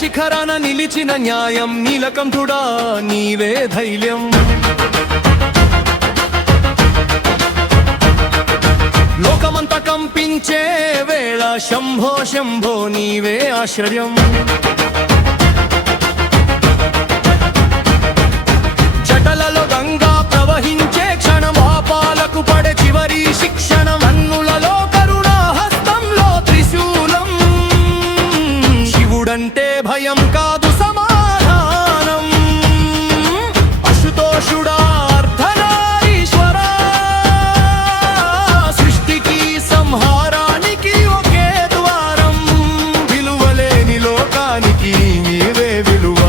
శిఖరాన నిలిచిన న్యాయం నీలకంఠుడా నీవే ధైర్యం. లోకమంత కంపించే వేళ శంభో శంభో నీవే ఆశ్రయం. జటలలో గంగా ప్రవహించే క్షణం పాపాలకు పడే చివరి శిక్షణం. అన్నులలో కరుణా హస్తంలో త్రిశూలం. శివుడంటే భయం కాదు సమాధానం. అశుతోషుడా అర్ధనారీశ్వరా సృష్టికి సంహారానికి ఒకే ద్వారం. విలువలేని లోకానికి నీవే విలువ.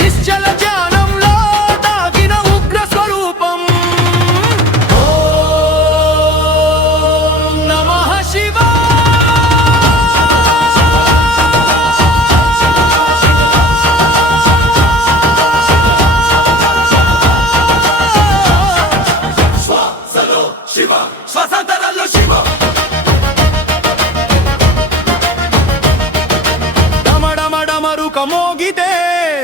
నిశ్చల ధ్యానంలో దాగిన ఉగ్ర స్వరూపం. ఓం నమః శివాయ. శివ శ్వాసాంతరాల్లో శివ. డమడమడమరుక మోగితే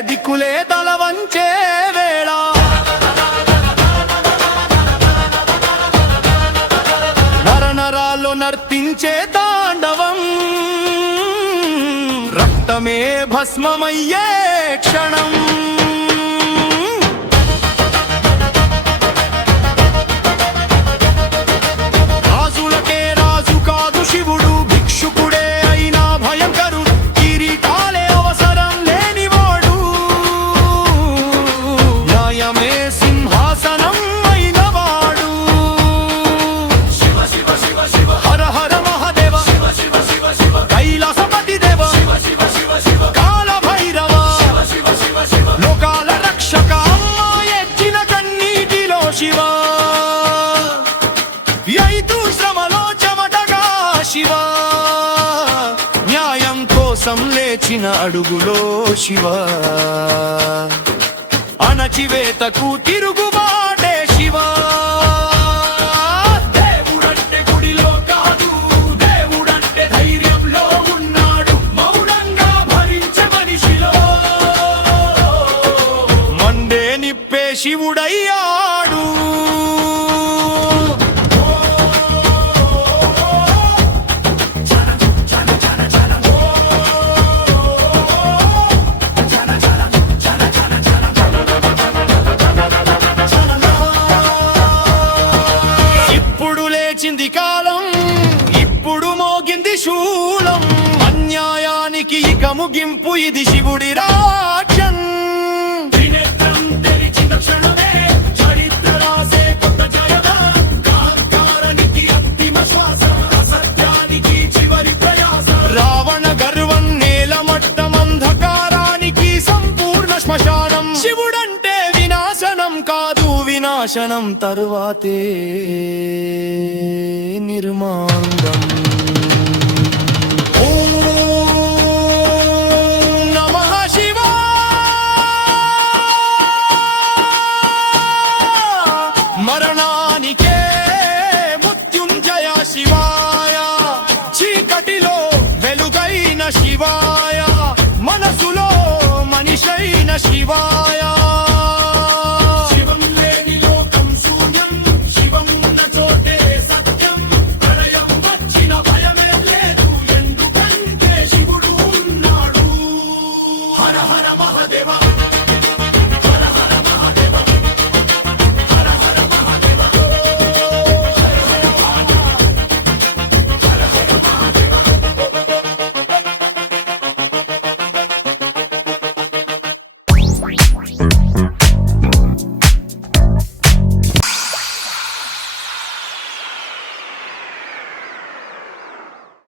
దిక్కులే తల వంచే వేళ. నరనరాల్లో నర్తించే తాండవం. రక్తమే భస్మమయ్యే క్షణం. రాజులకే రాజు కాదు శివుడు. భిక్షుకుడే అయినా భయంకరుడు. కిరీటాలే అవసరం లేనివాడు. న్యాయమే సింహాసనం అయినవాడు. శివ శివ శివ శివ హర హర మహాదేవ. శివ శివ శివ శివ కైలాసపతి దేవ. శివ శివ శివ శివ కాల భైరవ. శివ శివ శివ శివ లోకాల రక్షక. అమ్మా ఎచ్చిన కన్నీటిలో శివ. యైతు శ్రమలో చెమటగా శివ. న్యాయం కోసం లేచిన అడుగులో శివ. అణచివేతకు తిరుగుబాటే శివ. దేవుడంటే గుడిలో కాదు. దేవుడంటే ధైర్యంలో ఉన్నాడు. మౌనంగా భరించే మనిషిలో మండే నిప్పే శివుడయ్యాడు. ఇప్పుడు లేచింది కాలం. ఇప్పుడు మోగింది శూలం. అన్యాయానికి ఇక ముగింపు. ఇది శివుడి రాజ్యం. త్రినేత్రం తెరిచిన క్షణమే చరిత్ర రాసే కొత్త జయమా. కాంకారానికి అంతిమ శ్వాస. అసత్యానికి చివరి ప్రయాస. రావణ గర్వం నేలమట్టం. అంధకారానికి సంపూర్ణ శ్మశానం. శివుడంటే వినాశనం కాదు. వినాశనం తరువాతే నిర్మాణం. ఓం నమః శివాయ. మరణానికే మృత్యుంజయ శివాయ. చీకటిలో వెలుగైన శివాయ. మనసులో మనిషైన శివాయ.